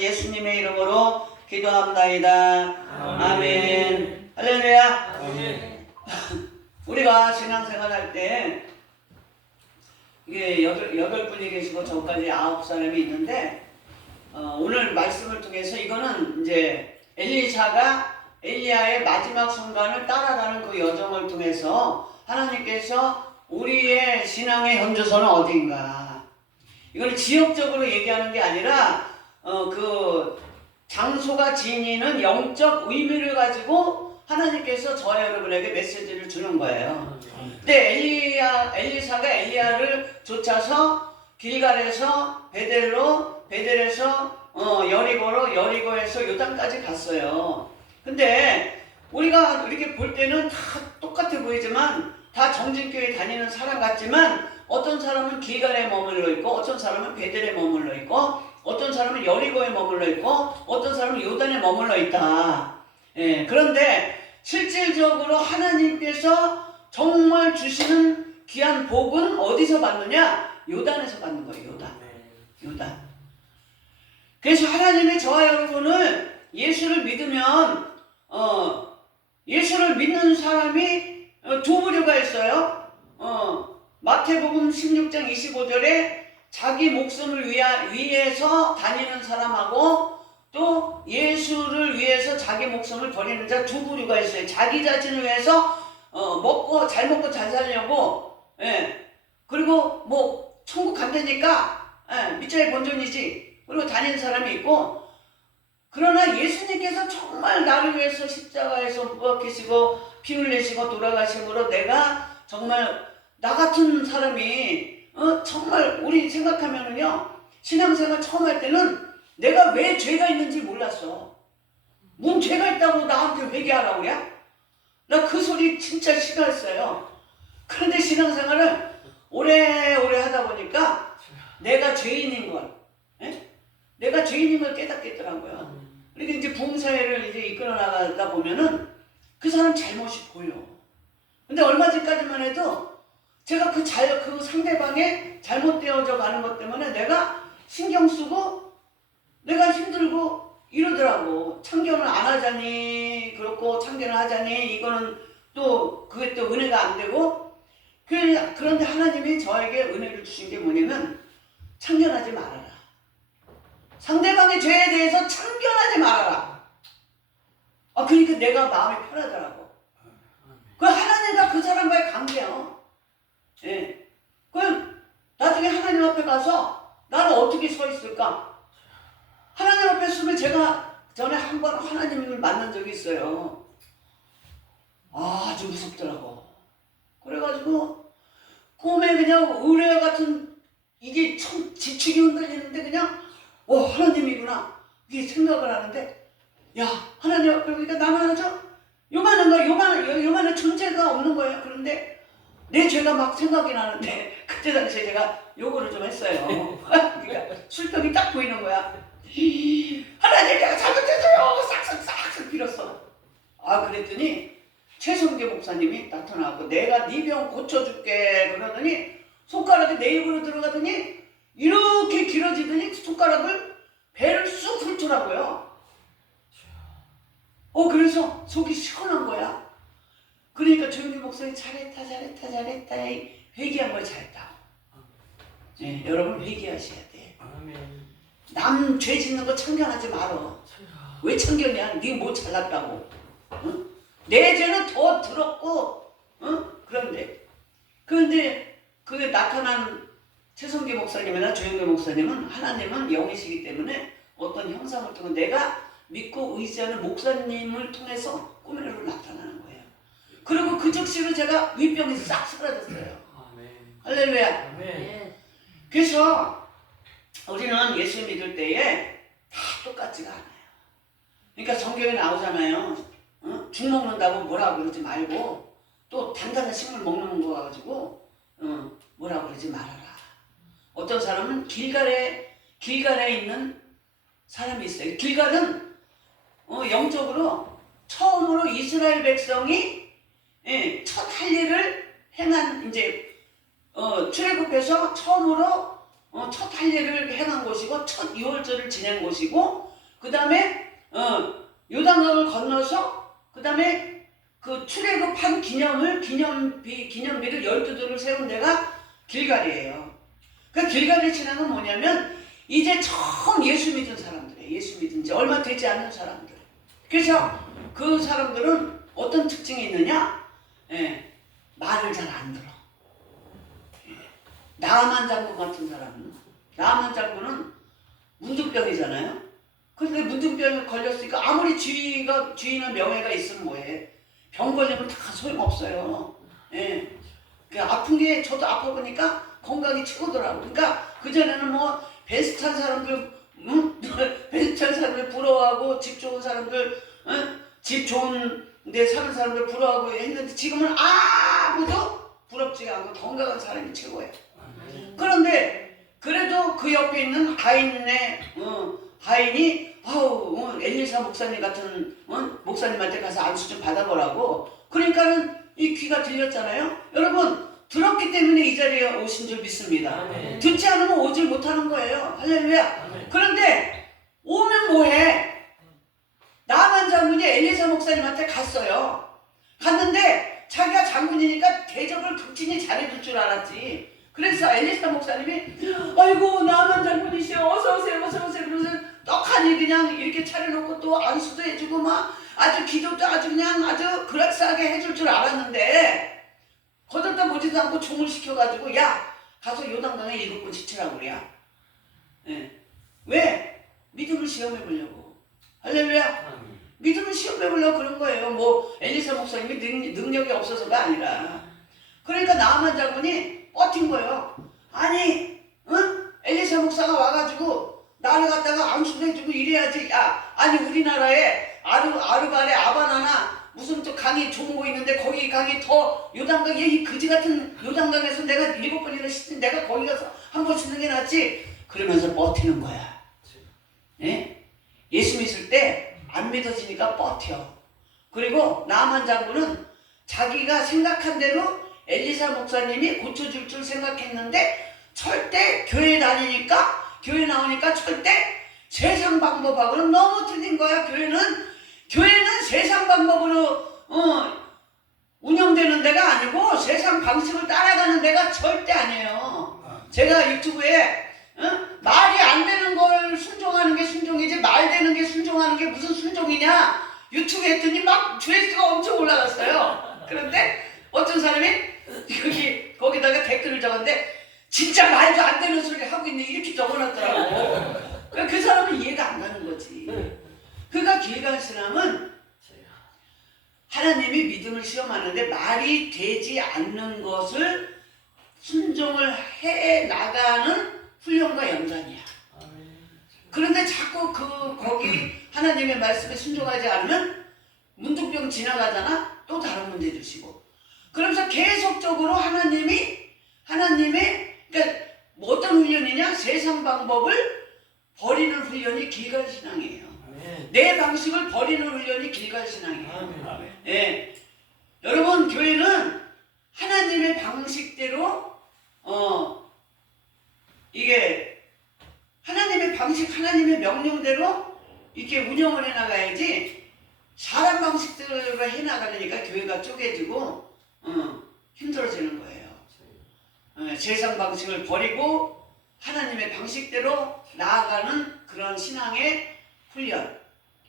살아계신 예수님의 이름으로 기도합나이다. 아멘. 할렐루야. 아멘. 우리가 신앙생활 할 때 이게 여덟 분이 계시고 저까지 9사람이 있는데 오늘 말씀을 통해서 이거는 이제 엘리사가 엘리야의 마지막 순간을 따라가는 그 여정을 통해서 하나님께서 우리의 신앙의 현주소는 어디인가, 이거는 지역적으로 얘기하는 게 아니라 그 장소가 지니는 영적 의미를 가지고 하나님께서 저와 여러분에게 메시지를 주는 거예요. 근데 엘리사가 엘리야를 쫓아서 길갈에서 베델에서 여리고로, 여리고에서 요단까지 갔어요. 근데 우리가 이렇게 볼 때는 다 똑같아 보이지만 다 정진교회 다니는 사람 같지만 어떤 사람은 길갈에 머물러 있고, 어떤 사람은 베델에 머물러 있고, 어떤 사람은 여리고에 머물러 있고, 어떤 사람은 요단에 머물러 있다. 예, 그런데 실질적으로 하나님께서 정말 주시는 귀한 복은 어디서 받느냐? 요단에서 받는 거예요. 요단. 그래서 하나님이 저와 여러분을 예수를 믿으면 예수를 믿는 사람이 두 부류가 있어요. 마태복음 16장 25절에 자기 목숨을 위해서 다니는 사람하고 또 예수를 위해서 자기 목숨을 버리는 자 두 부류가 있어요. 자기 자신을 위해서 잘 먹고 잘 살려고, 그리고 뭐 천국 간다니까 밑자리 본전이지, 그리고 다니는 사람이 있고, 그러나 예수님께서 정말 나를 위해서 십자가에서 못 박히시고 피 흘리시고 돌아가심으로 내가 정말 나 같은 사람이 정말 우리 생각하면은요, 신앙생활 처음 할 때는 내가 왜 죄가 있는지 몰랐어. 뭔 죄가 있다고 나한테 회개하라고 그래? 나 그 소리 진짜 싫어했어요. 그런데 신앙생활을 오래오래 하다 보니까 내가 죄인인 걸, 내가 죄인인 걸 깨닫겠더라고요. 그러니까 이제 부흥사회를 이제 이끌어 나가다 보면은 그 사람 잘못이 보여. 근데 얼마 전까지만 해도 제가 그 상대방의 잘못되어져 가는 것 때문에 내가 신경 쓰고 내가 힘들고 이러더라고. 참견을 안 하자니 그렇고 참견을 하자니 이거는 또 그게 또 은혜가 안 되고. 그런데 하나님이 저에게 은혜를 주신 게 뭐냐면 참견하지 말아라. 상대방의 죄에 대해서 참견하지 말아라. 그러니까 내가 마음이 편하더라고. 그 하나님과 그 사람과의 관계요. 예. 그럼 나중에 하나님 앞에 가서 나는 어떻게 서 있을까? 하나님 앞에 서면 제가 전에 한 번 하나님을 만난 적이 있어요. 아주 무섭더라고. 그래가지고 꿈에 그냥 의뢰 같은 이게 참 지축이 흔들리는데 그냥 하나님이구나 이게 생각을 하는데, 야 하나님 앞에 보니까 나는 아주 요만한 존재가 없는 거예요. 그런데 내 죄가 막 생각이 나는데 그때 당시에 제가 요거를 좀 했어요. 그러니까 술병이 딱 보이는 거야. 하나님 내가 잘못했어요. 싹싹 빌었어. 그랬더니 최성계 목사님이 나타나고 내가 네 병 고쳐줄게 그러더니 손가락이 내 입으로 들어가더니 이렇게 길어지더니 손가락을 배를 쑥 훑더라고요. 그래서 속이 시원한 거야. 그러니까 조용히 목사님 잘했다 회개한 걸 잘했다. 네, 여러분 회개하셔야 돼. 남 죄 짓는 거 참견하지 말어. 왜 참견이야? 네 뭐 잘났다고. 응? 내 죄는 더 더럽고, 그런데 그 나타난 최성기 목사님이나 조영규 목사님은 하나님은 영이시기 때문에 어떤 형상을 통해 내가 믿고 의지하는 목사님을 통해서 꿈으로 나타나는 거예요. 그리고 그 즉시로 제가 위병이 싹 사라졌어요. 할렐루야. 그래서 우리는 예수 믿을 때에 다 똑같지가 않아요. 그러니까 성경에 나오잖아요. 죽 먹는다고 뭐라고 그러지 말고, 또 단단한 식물 먹는 거 가지고 뭐라고 그러지 말아라. 어떤 사람은 길갈에 있는 사람이 있어요. 길갈은 영적으로 처음으로 이스라엘 백성이 첫 할 일을 행한, 이제 출애굽해서 처음으로 첫 할례를 행한 곳이고 첫 유월절을 지낸 곳이고 그 다음에 요단강을 건너서 그 다음에 그 출애굽한 기념비를 12돌을 세운 데가 길갈이에요. 그 길갈의 신앙은 뭐냐면 이제 처음 예수 믿은 사람들이에요. 예수 믿은 지 얼마 되지 않은 사람들. 그래서 그 사람들은 어떤 특징이 있느냐? 말을 잘 안 들어. 나만 장군 같은 사람은, 나만 장군은 문둥병이잖아요. 그런데 문둥병에 걸렸으니까 아무리 지위나 명예가 있으면 뭐해? 병 걸리면 다 소용없어요. 아픈 게 저도 아파보니까 건강이 최고더라고. 그러니까 그전에는 뭐 베스트 한 사람들, 베스트 한 사람들 부러워하고 집 좋은 사람들, 집 좋은 데 사는 사람들 부러워하고 했는데 지금은 아무도 부럽지가 않고 건강한 사람이 최고예요. 그런데 그래도 그 옆에 있는 하인이 엘리사 목사님 같은 목사님한테 가서 안수 좀 받아보라고. 그러니까는 이 귀가 들렸잖아요. 여러분 들었기 때문에 이 자리에 오신 줄 믿습니다. 듣지 않으면 오질 못하는 거예요. 할렐루야. 그런데 오면 뭐해? 나만 장군이 엘리사 목사님한테 갔어요. 갔는데 자기가 장군이니까 대접을 극진히 잘해줄 줄 알았지. 그래서 엘리사 목사님이 아이고 나만 장군이시여 어서오세요 어서오세요 그러면서 떡하니 그냥 이렇게 차려놓고 또 안수도 해주고 막 아주 기도도 아주 그냥 아주 그럴싸하게 해줄 줄 알았는데 거들떠 보지도 않고 종을 시켜가지고 야 가서 요단강에 7번 지치라고 그래야. 왜? 믿음을 시험해 보려고. 할렐루야. 믿음을 시험해 보려고 그런 거예요. 뭐 엘리사 목사님이 능력이 없어서가 아니라. 그러니까 나만 장군이 버틴 거예요. 아니 엘리사 목사가 와가지고 나를 갖다가 안수도 해주고 이래야지. 아니 우리나라에 아르바레 아바나나 무슨 또 강이 좋은 거 있는데 거기 강이 더 요단강 이 그지 같은 요단강에서 내가 7번이나 씻은 내가 거기 가서 한 번 씻는 게 낫지. 그러면서 버티는 거야. 예수 믿을 때 안 믿어지니까 버텨. 그리고 나만 장군은 자기가 생각한 대로 엘리사 목사님이 고쳐줄 줄 생각했는데 절대 교회 다니니까 교회 나오니까 절대 세상 방법하고는 너무 틀린 거야. 교회는 세상 방법으로 운영되는 데가 아니고 세상 방식을 따라가는 데가 절대 아니에요. 제가 유튜브에 말이 안 되는 걸 순종하는 게 순종이지 말 되는 게 순종하는 게 무슨 순종이냐 유튜브 했더니 막 조회수가 엄청 올라갔어요. 그런데 어떤 사람이 거기다가 댓글을 적었는데 진짜 말도 안 되는 소리 하고 있네 이렇게 적어놨더라고. 그러니까 그 사람은 이해가 안 가는 거지. 그러니까 길갈 신앙은 하나님이 믿음을 시험하는데 말이 되지 않는 것을 순종을 해 나가는 훈련과 연단이야. 그런데 자꾸 거기 하나님의 말씀에 순종하지 않으면 문둥병 지나가잖아. 또 다른 문제 주시고. 그러면서 계속적으로 하나님의 그러니까 뭐 어떤 훈련이냐? 세상 방법을 버리는 훈련이 길갈 신앙이에요. 내 방식을 버리는 훈련이 길갈 신앙이에요. 여러분 교회는 하나님의 방식대로 이게 하나님의 방식, 하나님의 명령대로 이렇게 운영을 해나가야지 사람 방식대로 해나가려니까 교회가 쪼개지고 힘들어지는 거예요. 세상 방식을 버리고 하나님의 방식대로 나아가는 그런 신앙의 훈련.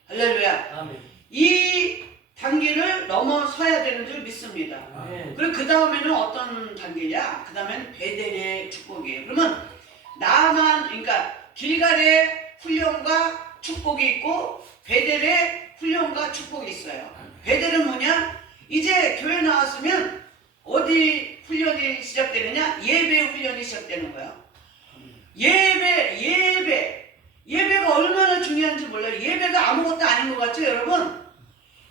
할렐루야. 아멘. 이 단계를 넘어서야 되는 줄 믿습니다. 아멘. 그리고 그 다음에는 어떤 단계냐? 그 다음에는 베델의 축복이에요. 그러면 그러니까 길갈의 훈련과 축복이 있고 베델의 훈련과 축복이 있어요. 베델은 뭐냐? 이제 교회 나왔으면 어디 훈련이 시작되느냐? 예배 훈련이 시작되는 거야. 예배가 얼마나 중요한지 몰라요. 예배가 아무것도 아닌 것 같죠, 여러분?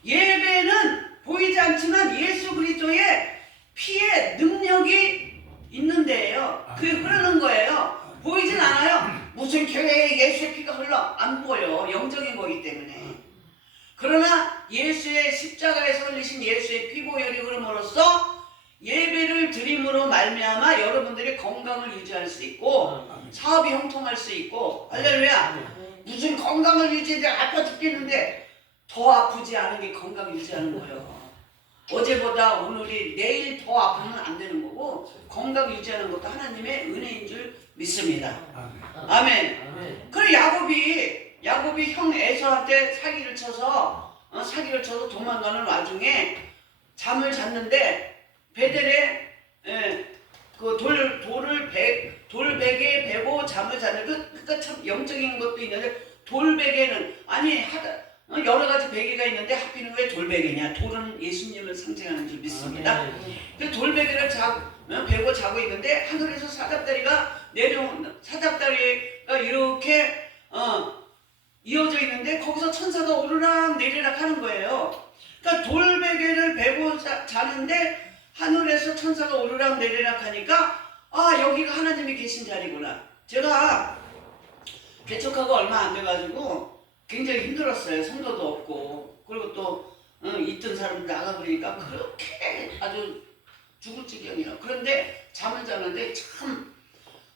예배는 보이지 않지만 예수 그리스도의 피의 능력이 있는 데예요. 그게 흐르는 거예요. 보이진 않아요. 무슨 교회에 예수의 피가 흘러 안 보여. 영적인 거기 때문에. 그러나 예수의 십자가에서 흘리신 예수의 피 보혈이 흐름으로써 예배를 드림으로 말미암아 여러분들이 건강을 유지할 수 있고 사업이 형통할 수 있고 할렐루야. 무슨 건강을 유지해 아파 죽겠는데 더 아프지 않은 게 건강 유지하는 거예요. 어제보다 오늘이 내일 더 아프면 안 되는 거고 건강 유지하는 것도 하나님의 은혜인 줄 믿습니다. 아멘. 그리고 야곱이 형 에서한테 사기를 쳐서 도망가는 와중에 잠을 잤는데 베델에 그 돌베개에 베고 잠을 잤는데 그러니까 참 영적인 것도 있는데 돌베개는 아니 여러 가지 베개가 있는데 하필은 왜 돌베개냐? 돌은 예수님을 상징하는 줄 믿습니다. 그 돌베개를 베고 자고 있는데 하늘에서 사닥다리가 이렇게 이어져 있는데 거기서 천사가 오르락 내리락 하는 거예요. 그러니까 돌베개를 베고 자는데 하늘에서 천사가 오르락 내리락 하니까 여기가 하나님이 계신 자리구나. 제가 개척하고 얼마 안 돼가지고 굉장히 힘들었어요. 성도도 없고 그리고 또 있던 사람들 나가 그러니까 그렇게 아주 죽을 지경이라. 그런데 잠을 자는데 참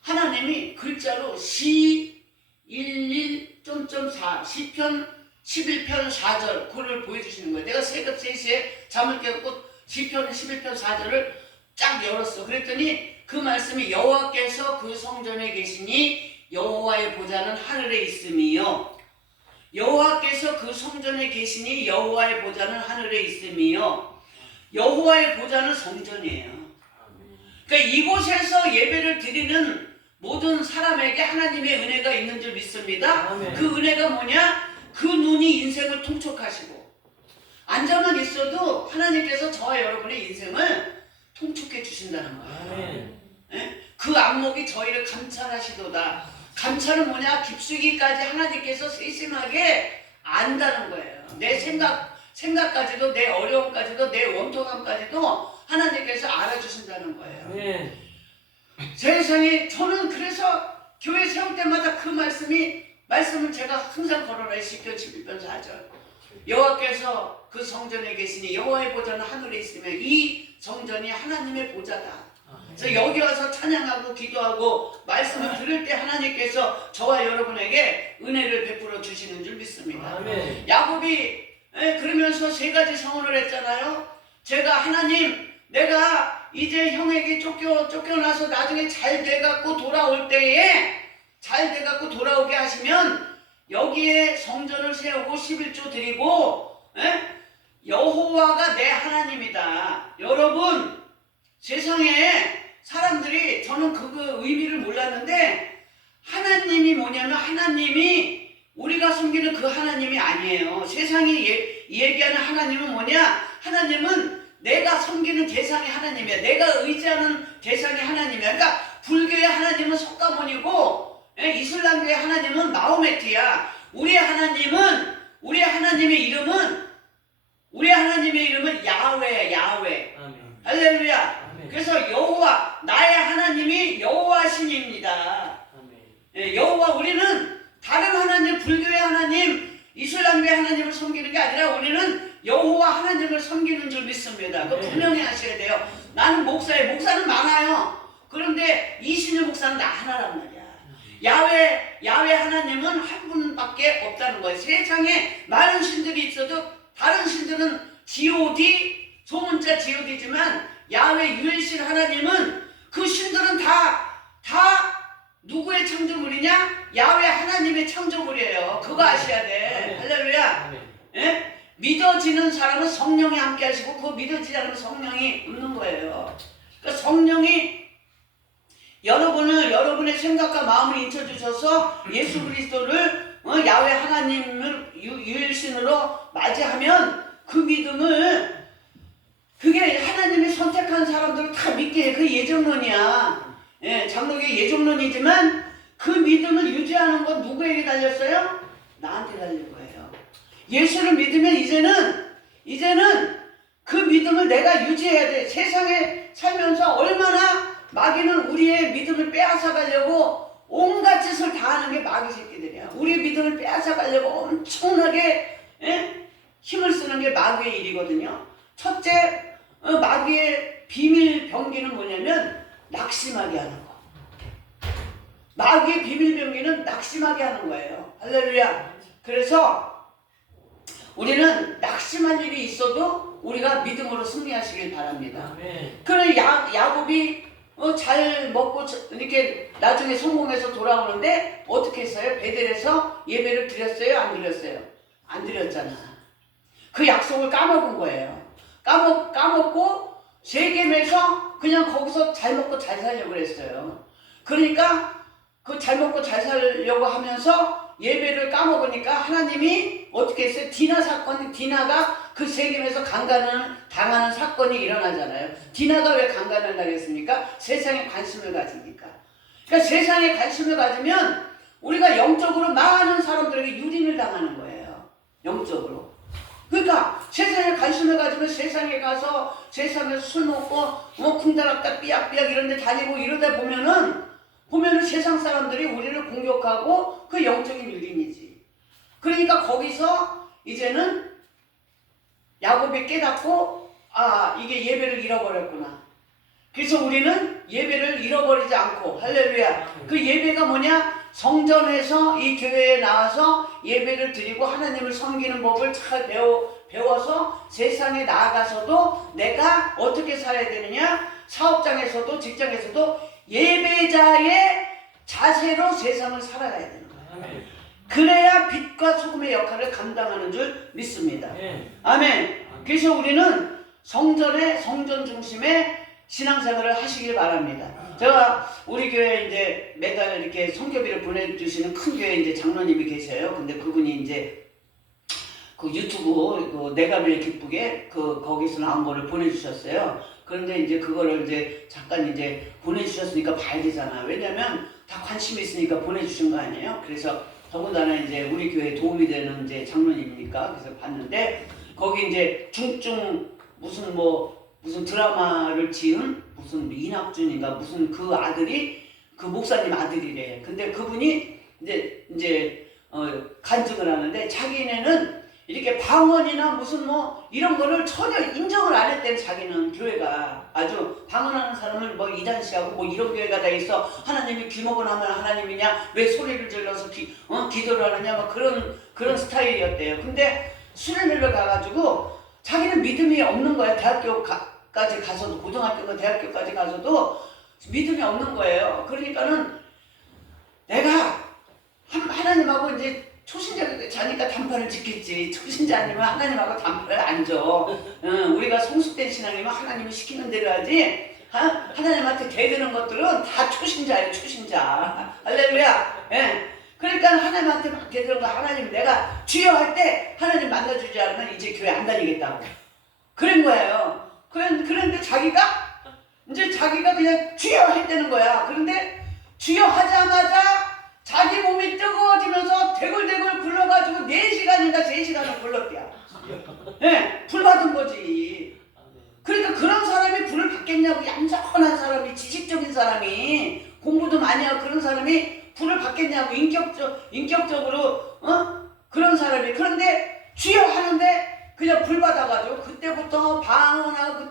하나님이 글자로 시11.4 시편 11편 4절 그걸 보여주시는 거예요. 내가 새벽 3시에 잠을 깨고 시편 11편 4절을 쫙 열었어. 그랬더니 그 말씀이 여호와께서 그 성전에 계시니 여호와의 보좌는 하늘에 있음이요. 여호와께서 그 성전에 계시니 여호와의 보좌는 하늘에 있음이요. 여호와의 보좌는 성전이에요. 그러니까 이곳에서 예배를 드리는 모든 사람에게 하나님의 은혜가 있는 줄 믿습니다. 그 은혜가 뭐냐? 그 눈이 인생을 통촉하시고 앉아만 있어도 하나님께서 저와 여러분의 인생을 통촉해 주신다는 거예요. 그 안목이 저희를 감찰하시도다. 감찰은 뭐냐? 깊숙이까지 하나님께서 세심하게 안다는 거예요. 내 생각까지도 내 어려움까지도 내 원통함까지도 하나님께서 알아주신다는 거예요. 세상에 저는 그래서 교회 세울 때마다 그 말씀을 제가 항상 걸어놔요. 시편 11편 4절. 여호와께서 그 성전에 계시니 여호와의 보좌는 하늘에 있으며 이 성전이 하나님의 보좌다. 그래서 여기 와서 찬양하고 기도하고 말씀을 들을 때 하나님께서 저와 여러분에게 은혜를 베풀어 주시는 줄 믿습니다. 야곱이 그러면서 3가지 성언을 했잖아요. 제가 하나님 내가 이제 형에게 쫓겨나서 나중에 잘 돼갖고 돌아올 때에 잘 돼갖고 돌아오게 하시면 여기에 성전을 세우고 11조 드리고 여호와가 내 하나님이다. 여러분 세상에 사람들이 저는 그 의미를 몰랐는데 하나님이 뭐냐면 하나님이 우리가 섬기는 그 하나님이 아니에요. 세상이 얘기하는 하나님은 뭐냐? 하나님은 내가 섬기는 대상이 하나님이야. 내가 의지하는 대상이 하나님이야. 그러니까 불교의 하나님은 석가모니고 이슬람교의 하나님은 마호메트야. 우리의 하나님의 이름은 야훼. 할렐루야. 그래서 여호와 나의 하나님이 여호와 신입니다. 여호와 우리는 다른 하나님 불교의 하나님 이슬람교의 하나님을 섬기는 게 아니라 우리는 여호와 하나님을 섬기는 줄 믿습니다. 그 분명히 하셔야 돼요. 나는 목사예요. 목사는 많아요. 그런데 이신유 목사는 나 하나란 말이야. 야훼 하나님은 한 분밖에 없다는 거예요. 세상에 많은 신들이 있어도 다른 신들은 God 소문자 GOD지만 야훼 유일신 하나님은 그 신들은 다 누구의 창조물이냐? 야훼 하나님의 창조물이에요. 그거 아셔야 돼. 할렐루야. 믿어지는 사람은 성령이 함께 하시고 그 믿어지지 않으면 성령이 없는 거예요. 그러니까 성령이 여러분의 생각과 마음을 인쳐주셔서 예수 그리스도를 야훼 하나님을 유일신으로 맞이하면 그 믿음을 그게 하나님이 선택한 사람들을 다 믿게 해. 그 예정론이야. 장로교의 예정론이지만 그 믿음을 유지하는 건 누구에게 달렸어요? 나한테 달린 거예요. 예수를 믿으면 이제는 그 믿음을 내가 유지해야 돼. 세상에 살면서 얼마나 마귀는 우리의 믿음을 빼앗아 가려고 온갖 짓을 다 하는 게 마귀 새끼들이야. 우리의 믿음을 빼앗아 가려고 엄청나게 힘을 쓰는 게 마귀의 일이거든요. 첫째, 마귀의 비밀 병기는 뭐냐면 낙심하게 하는 거. 마귀의 비밀 병기는 낙심하게 하는 거예요. 할렐루야. 그래서 우리는 낙심할 일이 있어도 우리가 믿음으로 승리하시길 바랍니다. 그래 야곱이 잘 먹고 이렇게 나중에 성공해서 돌아오는데 어떻게 했어요? 베델에서 예배를 드렸어요? 안 드렸어요? 안 드렸잖아. 그 약속을 까먹은 거예요. 까먹고 세겜에서 그냥 거기서 잘 먹고 잘 살려고 그랬어요. 그러니까 그 잘 먹고 잘 살려고 하면서 예배를 까먹으니까 하나님이 어떻게 했어요? 디나가 그 세겜에서 당하는 사건이 일어나잖아요. 디나가 왜 강간을 당했습니까? 세상에 관심을 가지니까. 그러니까 세상에 관심을 가지면 우리가 영적으로 많은 사람들에게 유린을 당하는 거예요. 영적으로. 그러니까 세상에 관심을 가지면 세상에 가서 세상에서 술 먹고 쿵다락다 삐약삐약 이런 데 다니고 이러다 보면은 세상 사람들이 우리를 공격하고 그 영적인 유린이지. 그러니까 거기서 이제는 야곱이 깨닫고 이게 예배를 잃어버렸구나. 그래서 우리는 예배를 잃어버리지 않고 할렐루야. 그 예배가 뭐냐? 성전에서 이 교회에 나와서 예배를 드리고 하나님을 섬기는 법을 잘 배워서 세상에 나아가서도 내가 어떻게 살아야 되느냐? 사업장에서도 직장에서도 예배자의 자세로 세상을 살아가야 되는 거예요. 그래야 빛과 소금의 역할을 감당하는 줄 믿습니다. 아멘. 그래서 우리는 성전 중심의 신앙생활을 하시길 바랍니다. 제가 우리 교회에 이제 매달 이렇게 선교비를 보내주시는 큰 교회 이제 장로님이 계세요. 근데 그분이 이제 그 유튜브 그 내가 왜 기쁘게 거기서 나온 거를 보내주셨어요. 그런데 이제 그거를 이제 잠깐 이제 보내주셨으니까 봐야 되잖아. 왜냐면 다 관심이 있으니까 보내주신 거 아니에요. 그래서 더군다나 이제 우리 교회에 도움이 되는 이제 장로님이니까 그래서 봤는데 거기 이제 중증 무슨 드라마를 지은 무슨 이낙준인가 무슨 그 아들이 그 목사님 아들이래. 근데 그분이 이제 간증을 하는데 자기네는 이렇게 방언이나 무슨 이런 거를 전혀 인정을 안 했대. 자기는 교회가 아주 방언하는 사람을 이단시하고 이런 교회가 다 있어. 하나님이 귀먹은 하면 하나님이냐? 왜 소리를 질러서 기도를 하느냐? 그런 스타일이었대요. 근데 수련회를 가가지고 자기는 믿음이 없는 거야. 대학교까지 가서도 고등학교가 대학교까지 가서도 믿음이 없는 거예요. 그러니까는 내가 하나님하고 이제 초신자니까 단판을 짓겠지. 초신자 아니면 하나님하고 단판을 안 줘. 우리가 성숙된 신앙이면 하나님이 시키는 대로 하지. 하나님한테 대드는 것들은 다 초신자예요. 초신자. 할렐루야. 예. 그러니까 하나님한테 막 대드는 거 하나님 내가 주여 할 때 하나님 만나주지 않으면 이제 교회 안 다니겠다고. 그런 거예요. 그런데 자기가 그냥 주여 했다는 거야. 그런데 주여 하자마자 자기 몸이 뜨거워지면서 대굴대굴 굴러가지고 4시간인가 3시간을 굴렀대요. 네, 불 받은 거지. 그러니까 그런 사람이 불을 받겠냐고. 얌전한 사람이, 지식적인 사람이, 공부도 많이 하고 그런 사람이 불을 받겠냐고. 인격적으로 그런 사람이. 그런데 주여 하는데 그냥 불 받아가지고 그때부터 방언하고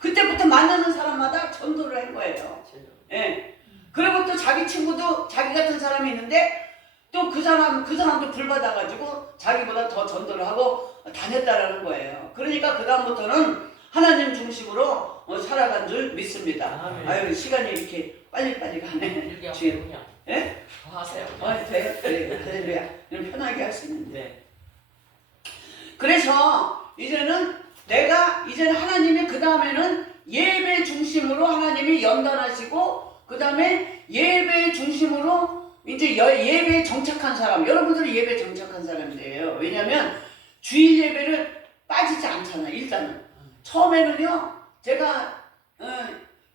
그때부터 만나는 사람마다 전도를 한 거예요. 예. 그리고 또 자기 친구도 자기 같은 사람이 있는데 또 그 사람도 불 받아가지고 자기보다 더 전도를 하고 다녔다라는 거예요. 그러니까 그 다음부터는 하나님 중심으로 살아간 줄 믿습니다. 아유 시간이 이렇게 빨리빨리 가네. 지금 예? 더 하세요. 돼? 네, 할렐루야. 편하게 할 수 있는데. 네. 그래서 이제는 하나님이 그 다음에는 예배 중심으로 하나님이 연단하시고 그 다음에 예배 중심으로 이제 예배에 정착한 사람. 여러분들은 예배에 정착한 사람들이에요. 왜냐면 주일 예배를 빠지지 않잖아요. 일단은 처음에는요 제가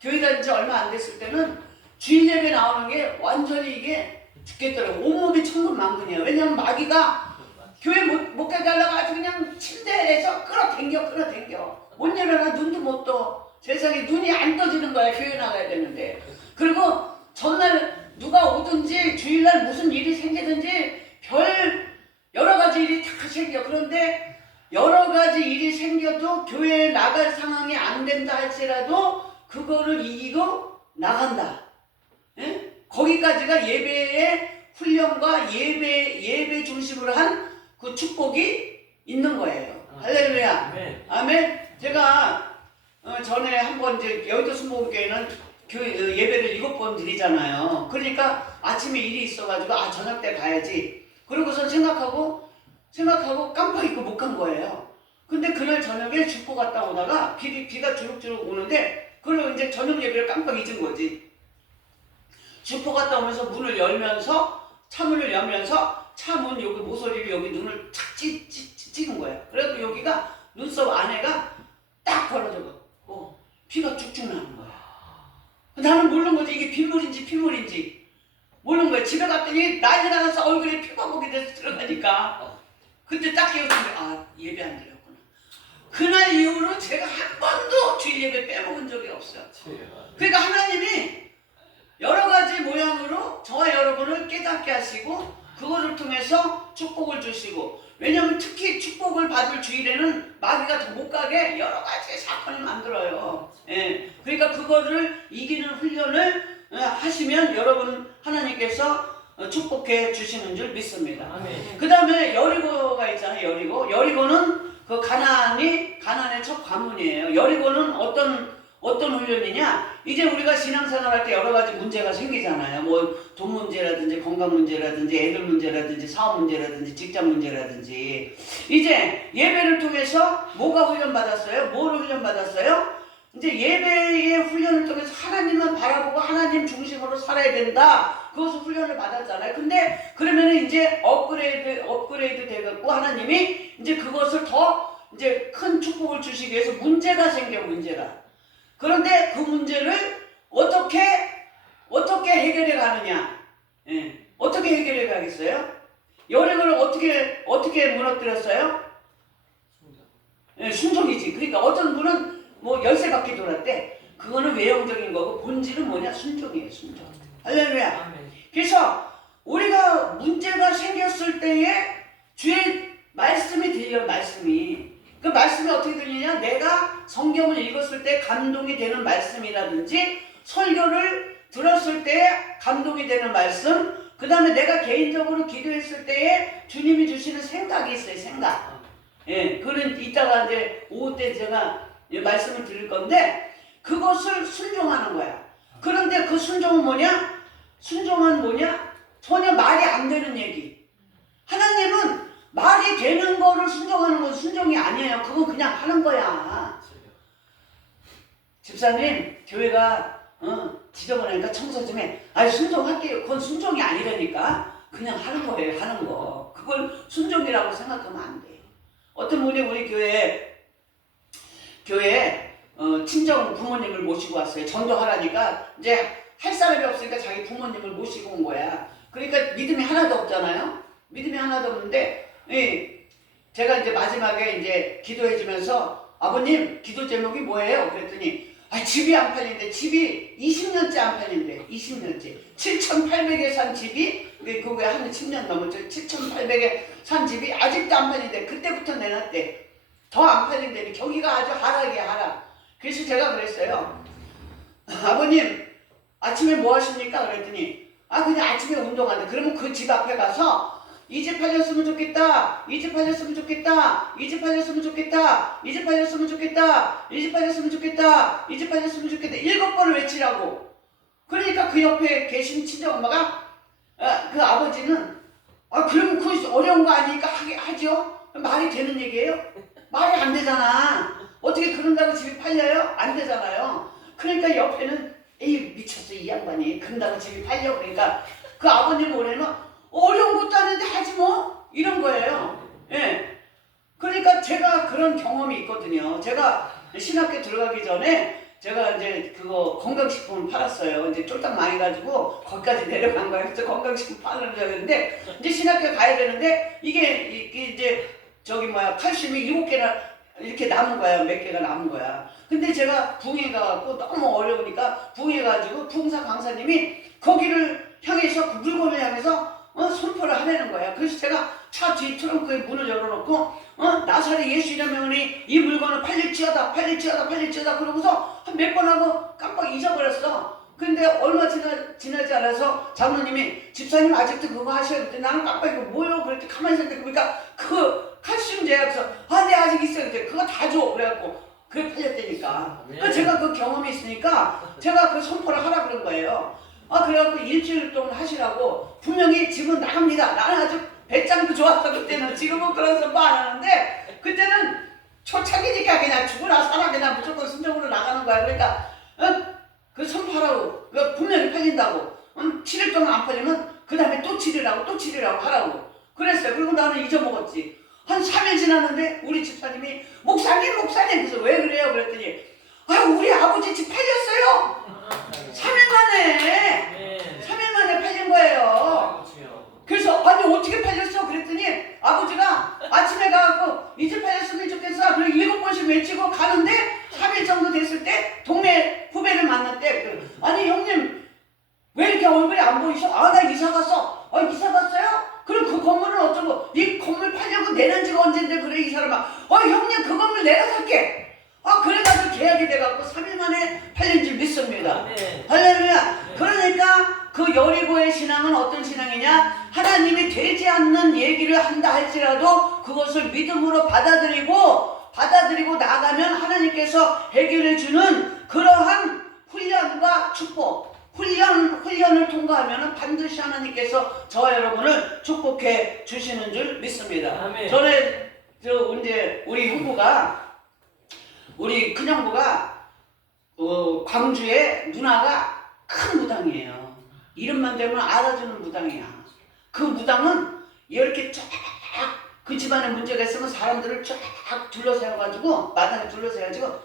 교회 다닌 지 얼마 안 됐을 때는 주일 예배 나오는 게 완전히 이게 죽겠더라고요. 온몸이 천근만근이에요. 왜냐면 마귀가 교회 못 가게 하려고 아주 그냥 침대에서 끌어당겨. 못 일어나 눈도 못 떠. 세상에 눈이 안 떠지는 거야. 교회 나가야 되는데. 그리고 전날 누가 오든지 주일날 무슨 일이 생기든지 별 여러 가지 일이 다 생겨. 그런데 여러 가지 가지 일이 생겨도 교회에 나갈 상황이 안 된다 할지라도 그거를 이기고 나간다. 예? 거기까지가 예배의 훈련과 예배 중심으로 한 그 축복이 있는 거예요. 할렐루야. 아멘. 제가 전에 한번 이제 여의도 순복음교회는 예배를 7번 드리잖아요. 그러니까 아침에 일이 있어가지고 저녁 때 가야지. 그러고서 생각하고 깜빡 잊고 못 간 거예요. 근데 그날 저녁에 죽고 갔다 오다가 비가 주룩주룩 오는데 그걸 이제 저녁 예배를 깜빡 잊은 거지. 죽고 갔다 오면서 문을 열면서 차문을 열면서 차문 여기 모서리를 여기 눈을 착 찍은 거예요. 그래서 여기가 눈썹 안에가 딱 벌어져갖고 피가 쭉쭉 나는 거야. 나는 모르는 거지. 이게 빗물인지 모르는 거야. 집에 갔더니 난리 나가서 얼굴에 피가 보게 돼서 들어가니까 그때 딱 깨우쳤는데 예배 안 드렸구나. 그날 이후로 제가 한 번도 주일 예배 빼먹은 적이 없어요. 그러니까 하나님이 여러 가지 모양으로 저와 여러분을 깨닫게 하시고 그것을 통해서 축복을 주시고, 왜냐하면 특히 축복을 받을 주일에는 마귀가 더 못 가게 여러 가지 사건을 만들어요. 예. 그러니까 그거를 이기는 훈련을 하시면 여러분 하나님께서 축복해 주시는 줄 믿습니다. 그 다음에 여리고가 있잖아요. 여리고는 그 가나안의 첫 관문이에요. 여리고는 어떤 훈련이냐? 이제 우리가 신앙생활할 때 여러 가지 문제가 생기잖아요. 뭐 돈 문제라든지 건강 문제라든지 애들 문제라든지 사업 문제라든지 직장 문제라든지. 이제 예배를 통해서 뭐가 훈련받았어요? 뭐를 훈련받았어요? 이제 예배의 훈련을 통해서 하나님만 바라보고 하나님 중심으로 살아야 된다. 그것을 훈련을 받았잖아요. 근데 그러면은 이제 업그레이드 돼갖고 하나님이 이제 그것을 더 이제 큰 축복을 주시기 위해서 문제가 생겨. 그런데 그 문제를 어떻게 해결해 가느냐? 예. 어떻게 해결해 가겠어요? 여리고를 어떻게 무너뜨렸어요? 예, 순종이지. 그러니까 어떤 분은 뭐 13바퀴 돌았대. 그거는 외형적인 거고 본질은 뭐냐? 순종이에요. 순종. 할렐루야. 그래서 우리가 문제가 생겼을 때에 주의 말씀이 들려요. 그 말씀이 어떻게 들리냐? 내가 성경을 읽었을 때 감동이 되는 말씀이라든지 설교를 들었을 때 감동이 되는 말씀, 그 다음에 내가 개인적으로 기도했을 때에 주님이 주시는 생각이 있어요. 생각. 예, 그는 이따가 이제 오후 때 제가 말씀을 드릴 건데 그것을 순종하는 거야. 그런데 그 순종은 뭐냐? 전혀 말이 안 되는 얘기. 하나님은 말이 되는 거를 순종하는 건 순종이 아니에요. 그건 그냥 하는 거야. 집사님, 교회가 지저분하니까 청소 좀 해. 순종할게요. 그건 순종이 아니라니까. 그냥 하는 거예요. 하는 거. 그걸 순종이라고 생각하면 안 돼. 어떤 분이 우리 교회에 친정 부모님을 모시고 왔어요. 전도하라니까 이제 할 사람이 없으니까 자기 부모님을 모시고 온 거야. 그러니까 믿음이 하나도 없잖아요. 믿음이 하나도 없는데 제가 이제 마지막에 이제 기도해주면서 아버님 기도 제목이 뭐예요? 그랬더니 집이 안 팔린대. 집이 20년째 안 팔린대. 20년째. 7,800에 산 집이 그게 한 10년 넘었죠. 7,800에 산 집이 아직도 안 팔린대. 그때부터 내놨대. 더 안 팔린대. 경기가 아주 하락이야, 하락. 그래서 제가 그랬어요. 아버님 아침에 뭐 하십니까? 그랬더니 그냥 아침에 운동한대. 그러면 그 집 앞에 가서 이 집 팔렸으면 좋겠다. 이 집 팔렸으면 좋겠다. 이 집 팔렸으면 좋겠다. 이 집 팔렸으면 좋겠다. 이 집 팔렸으면 좋겠다. 이 집 팔렸으면 좋겠다. 7번을 외치라고. 그러니까 그 옆에 계신 친정엄마가 그 아버지는 그러면 그 어려운 거 아니니까 하죠. 말이 되는 얘기예요? 말이 안 되잖아. 어떻게 그런다고 집이 팔려요? 안 되잖아요. 그러니까 옆에는 에이 미쳤어 이 양반이. 그런다고 집이 팔려. 그러니까 그 아버님 올해는 어려운 것도 아닌데 하지 뭐 이런 거예요. 예. 그러니까 제가 그런 경험이 있거든요. 제가 신학교 들어가기 전에 제가 이제 그거 건강식품을 팔았어요. 이제 쫄딱 망해가지고 거기까지 내려간 거예요. 그래서 건강식품 팔으려고 했는데 이제 신학교 가야 되는데 이게 이제 칼슘이 7개나 이렇게 남은 거야. 몇 개가 남은 거야. 근데 제가 부흥회 가갖고 너무 어려우니까 부흥해가지고 부흥사 강사님이 거기를 향해서 그 물건을 향해서 선포를 하라는 거야. 그래서 제가 차 뒤 트렁크에 문을 열어놓고 나사렛 예수 이란 명이 이 물건을 팔릴지어다 팔릴지어다 팔릴지어다 그러고서 한 몇 번 하고 깜빡 잊어버렸어. 근데 얼마 지나지 않아서 장로님이 집사님 아직도 그거 하셔야 그랬더니 나는 깜빡 이거 뭐요? 그랬더니 가만히 있었는데 그러니까 그 칼슘 제약서 네 아직 있어요. 그랬더니 그거 다 줘. 그래갖고 그게 팔렸다니까. 그러니까 제가 그 경험이 있으니까 제가 그 선포를 하라 그런 거예요. 그래갖고 일주일 동안 하시라고 분명히 지금 나갑니다. 나는 아주 배짱도 좋았어 그때는. 지금은 그런 선포 안 하는데 그때는 초창기니까 그냥 죽으나 살아 그냥 무조건 순정으로 나가는 거야. 그러니까 그 선포하라고. 그러니까 분명히 팔린다고. 7일 동안 안 팔리면 그 다음에 또 7일하고 또 7일하고 하라고 그랬어요. 그리고 나는 잊어먹었지. 한 3일 지났는데 우리 집사님이 목사님 그래서 왜 그래요? 그랬더니 우리 아버지 집 팔렸어요. 3일 만에 3일 만에 팔린 거예요. 그래서 어떻게 팔렸어? 그랬더니 아버지가 아침에 가갖고 이 집 팔렸으면 좋겠어. 그리고 7번씩 외치고 가는데 3일 정도 됐을 때 동네 후배를 만났대. 형님 왜 이렇게 얼굴이 안 보이셔? 나 이사 갔어. 이사 갔어요? 그럼 그 건물은 어쩌고? 이 건물 팔려고 내는 지가 언젠데 그래 이 사람아. 형님 그 건물 내가 살게. 그래가지고 계약이 돼갖고 3일 만에 팔린 줄 믿습니다. 할렐루야. 그러니까 그 여리고의 신앙은 어떤 신앙이냐? 하나님이 되지 않는 얘기를 한다 할지라도 그것을 믿음으로 받아들이고 나가면 하나님께서 해결해 주는 그러한 훈련과 축복. 훈련을 통과하면 반드시 하나님께서 저와 여러분을 축복해 주시는 줄 믿습니다. 아멘. 전에 이제 우리 형부가 우리 큰형부가 광주에 누나가 큰 무당이에요. 이름만 되면 알아주는 무당이야. 그 무당은 이렇게 쫙 그 집안에 문제가 있으면 사람들을 쫙 둘러세워가지고 마당에 둘러세워가지고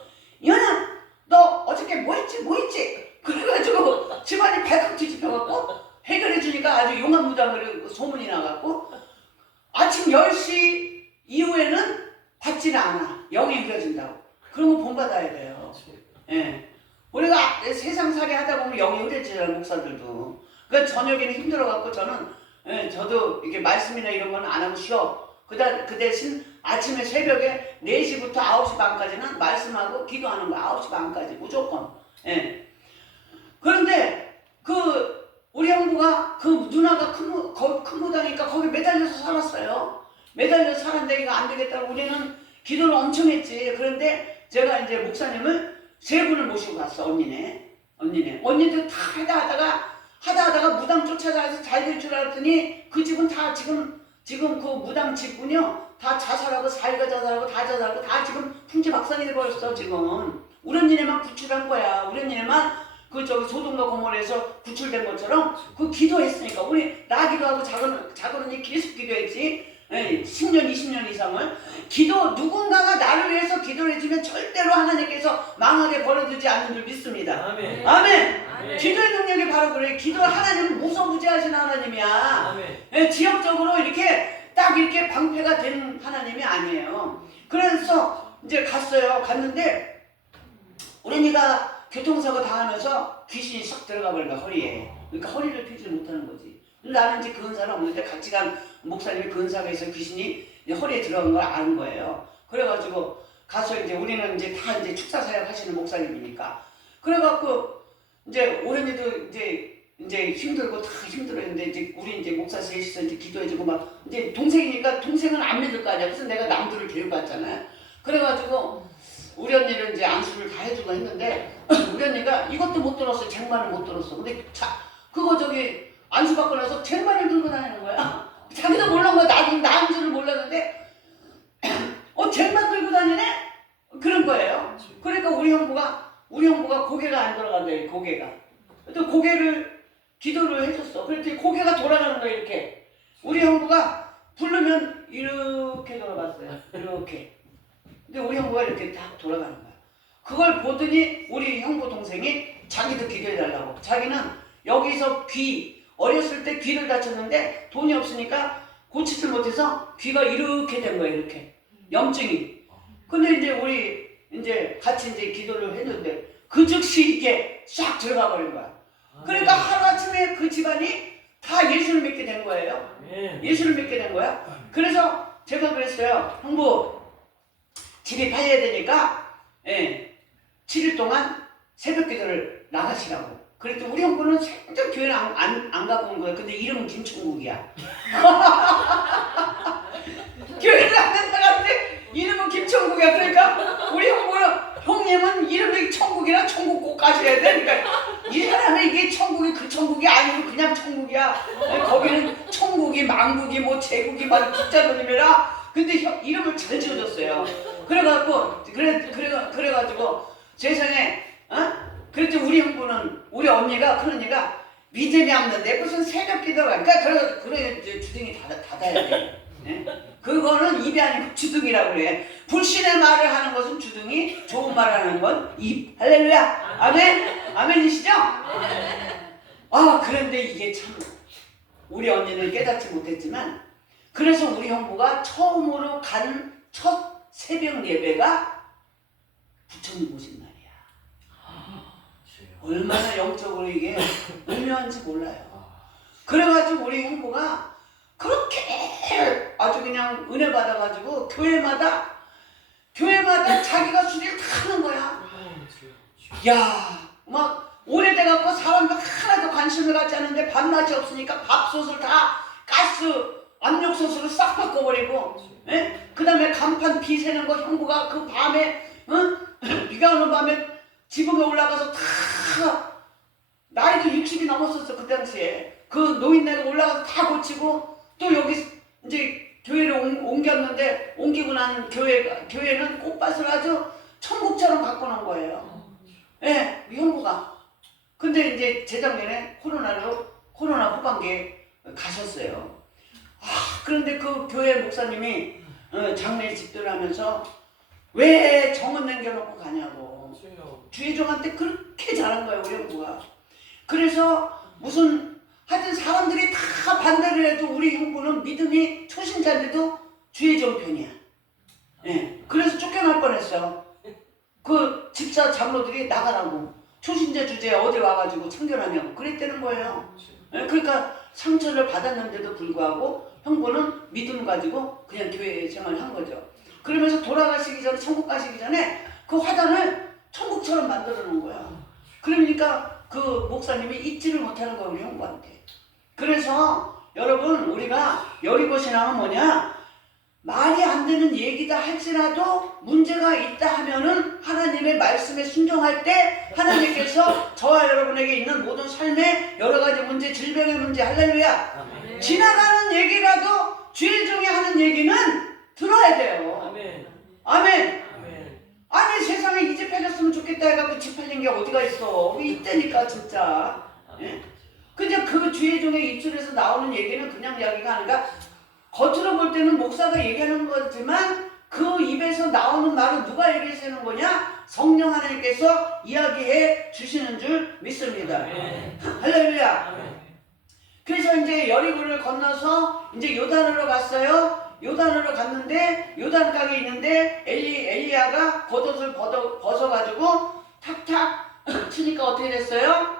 연아 너 어저께 뭐 했지? 그래가지고 집안이 발칵 뒤집혀갖고 해결해주니까 아주 용한 무당으로 소문이 나갖고 아침 10시 이후에는 받지는 않아. 영이 그려진다고. 그런 거 본받아야 돼요. 예. 우리가 세상살이 하다 보면 영이 흐려지잖아요. 목사들도. 그러니까 저녁에는 힘들어갖고 저도 이렇게 말씀이나 이런 건 안 하고 쉬어. 그 대신 아침에 새벽에 4시부터 9시 반까지는 말씀하고 기도하는 거야. 9시 반까지 무조건. 예. 그런데 우리 형부가 그 누나가 큰 무당이니까 거기 매달려서 살았어요. 매달려서 살았는데 이거 안 되겠다고 우리는 기도를 엄청 했지. 그런데 제가 이제 목사님을 3분을 모시고 갔어. 언니도 다 하다가 무당 쫓아가서 잘 될 줄 알았더니 그 집은 다 지금 그 무당 집은요 다 자살하고 사위가 자살하고 다 지금 풍지박산이 돼버렸어. 지금 우리 언니네만 구출한 거야. 우리 언니네만 소돔과 고모라에서 구출된 것처럼 그 기도했으니까 나 기도하고 작은 언니 계속 기도했지. 10년 20년 이상을 누군가가 나를 위해서 기도를 해주면 절대로 하나님께서 망하게 버려두지 않는 줄 믿습니다. 아멘. 아멘. 기도의 능력이 바로 그래. 하나님은 무소부지하신 하나님이야. 아멘. 지역적으로 이렇게 딱 이렇게 방패가 된 하나님이 아니에요. 그래서 이제 갔는데 우리 언니가 교통사고 당하면서 귀신이 싹 들어가 버린 거야, 허리에. 그러니까 허리를 펴지 못하는 거지. 나는 이제 근사를 없는데 같이 간 목사님이 근사가 있어 귀신이 허리에 들어간 걸 아는 거예요. 그래가지고 가서 이제 우리는 이제 다 축사 사역 하시는 목사님이니까. 그래갖고 이제 오랜이도 이제 힘들고 다 힘들었는데 이제 우리 이제 목사 셋이서 이제 기도해주고 막 이제 동생이니까 동생은 안 믿을 거 아니야. 그래서 내가 남들을 데려갔잖아요. 그래가지고 우리 언니를 이제 안수를 다 해주고 했는데 우리 언니가 이것도 못 들었어. 쟁반을 못 들었어. 근데 그거 안수 받고 나서 쟁반을 들고 다니는 거야. 자기도 몰란 거야. 나도 나은 줄을 몰랐는데 쟁반 들고 다니네? 그런 거예요. 그러니까 우리 형부가 고개가 안 돌아간다. 고개가. 또 고개를 기도를 해줬어. 그랬더니 고개가 돌아가는 거야. 이렇게. 우리 형부가 부르면 이렇게 돌아갔어요. 이렇게. 근데 우리 형부가 이렇게 딱 돌아가는 거야. 그걸 보더니 우리 형부 동생이 자기도 기도해달라고. 자기는 여기서 어렸을 때 귀를 다쳤는데 돈이 없으니까 고치질 못해서 귀가 이렇게 된 거예요. 이렇게. 염증이. 근데 이제 우리 같이 기도를 했는데 그 즉시 이게 싹 들어가 버린 거야. 그러니까 하루아침에 그 집안이 다 예수를 믿게 된 거예요. 예수를 믿게 된 거야. 그래서 제가 그랬어요. 형부 집이 팔려야 되니까 7일 동안 새벽 기도를 나가시라고. 그랬더니 우리 형부는 생전 교회를 안 가본 거예요. 근데 이름은 김천국이야. 교회를 안 간다는데 이름은 김천국이야. 그러니까 우리 형부는 형님은 이름이 천국이라 천국 꼭 가셔야 돼. 그러니까 이 사람이 이게 천국이 그 천국이 아니고 그냥 천국이야. 거기는 천국이 망국이 뭐 제국이 막 붙자 그림이라. 근데 이름을 잘 지어줬어요. 그래가지고 세상에 그랬더니 우리 형부는 우리 언니가 큰 언니가 믿음이 없는데 무슨 새벽 기도가 그러니까 그래 이제 주둥이 닫아야 돼. 그거는 입이 아니고 주둥이라고 그래. 불신의 말을 하는 것은 주둥이, 좋은 말을 하는 건 입. 할렐루야. 아멘. 아멘이시죠? 그런데 이게 참 우리 언니는 깨닫지 못했지만 그래서 우리 형부가 처음으로 간 첫 새벽 예배가 부처님 오신 날이야. 얼마나 영적으로 이게 오묘한지 몰라요. 그래가지고 우리 형부가 그렇게 아주 그냥 은혜 받아가지고 교회마다 자기가 수리를 다 하는 거야. 야, 막 오래돼갖고 사람들 하나도 관심을 갖지 않는데 밤낮이 없으니까 밥솥을 다 가스 압력솥으로 싹 바꿔버리고, 그 다음에 간판 비 새는 거 형부가 그 밤에 비가 오는 밤에 지붕에 올라가서 다 나이도 60이 넘었었어 그 당시에. 그 노인네가 올라가서 다 고치고 또 여기 이제 교회를 옮겼는데 옮기고 난 교회는 꽃밭을 아주 천국처럼 가꿔놓은 거예요. 형부가. 근데 이제 재작년에 코로나 후반기에 가셨어요. 그런데 그 교회 목사님이 장례 집도를 하면서 왜 정은 남겨놓고 가냐고. 주의종한테 그렇게 잘한 거예요 우리 형부가. 그래서 무슨 하여튼 사람들이 다 반대를 해도 우리 형부는 믿음이 초신자인데도 주의종 편이야. 그래서 쫓겨날 뻔했어. 그 집사 장로들이 나가라고. 초신자 주제에 어디 와가지고 참견하냐고 그랬다는 거예요. 그러니까 상처를 받았는데도 불구하고 형부는 믿음 가지고 그냥 교회 생활을 한 거죠. 그러면서 돌아가시기 전에 천국 가시기 전에 그 화단을 천국처럼 만들어 놓은 거야. 그러니까 그 목사님이 잊지를 못하는 거예요 우리 형부한테. 그래서 여러분 우리가 여리고 신앙은 뭐냐? 말이 안 되는 얘기다 할지라도 문제가 있다 하면은 하나님의 말씀에 순종할 때 하나님께서 저와 여러분에게 있는 모든 삶의 여러 가지 문제, 질병의 문제, 할렐루야. 지나가는 얘기라도 주일 중에 하는 얘기는 들어야 돼요. 아멘. 아멘. 아멘. 아니 세상에 이 집 팔렸으면 좋겠다 해갖고 집 팔린 게 어디가 있어. 이때니까 진짜. 근데 그 주일 중에 입술에서 나오는 얘기는 그냥 이야기가 아니라 겉으로 볼 때는 목사가 얘기하는 거지만 그 입에서 나오는 말은 누가 얘기해서 하는 거냐? 성령 하나님께서 이야기해 주시는 줄 믿습니다. 할렐루야. 그래서 이제 여리고를 건너서 이제 요단으로 갔어요. 요단으로 갔는데 요단강이 있는데 엘리야가 겉옷을 벗어가지고 탁탁 치니까 어떻게 됐어요?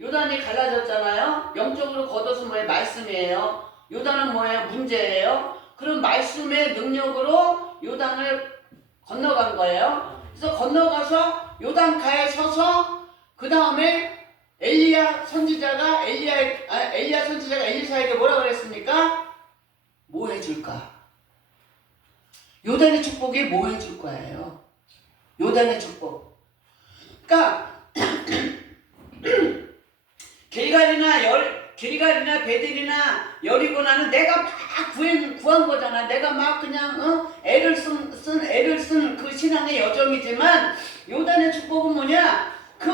요단이 갈라졌잖아요. 영적으로 겉옷은 뭐예요? 말씀이에요. 요단은 뭐예요? 문제예요. 그럼 말씀의 능력으로 요단을 건너간 거예요. 그래서 건너가서 요단가에 서서 그 다음에 엘리야 선지자가 엘리사에게 뭐라 그랬습니까? 뭐 해줄까? 요단의 축복이 뭐 해줄 거예요? 요단의 축복. 그러니까 길갈이나 베델이나 여리고나는 내가 막 구한 거잖아. 내가 막 그냥 애를 쓴 그 신앙의 여정이지만 요단의 축복은 뭐냐? 그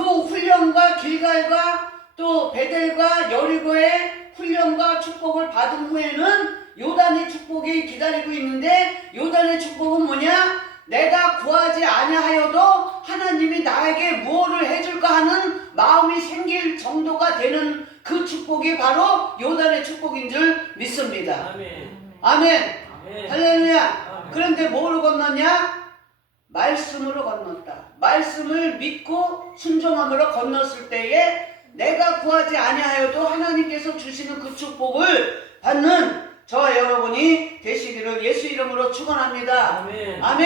훈련과 길갈과 또 베델과 여리고의 훈련과 축복을 받은 후에는 요단의 축복이 기다리고 있는데 요단의 축복은 뭐냐? 내가 구하지 아니하여도 하나님이 나에게 무엇을 해줄까 하는 마음이 생길 정도가 되는 그 축복이 바로 요단의 축복인 줄 믿습니다. 아멘. 아멘. 아멘. 할렐루야. 아멘. 그런데 뭐로 건넜냐? 말씀으로 건넜다. 말씀을 믿고 순종함으로 건넜을 때에 내가 구하지 아니하여도 하나님께서 주시는 그 축복을 받는 저와 여러분이 되시기를 예수 이름으로 축원합니다. 아멘. 아멘.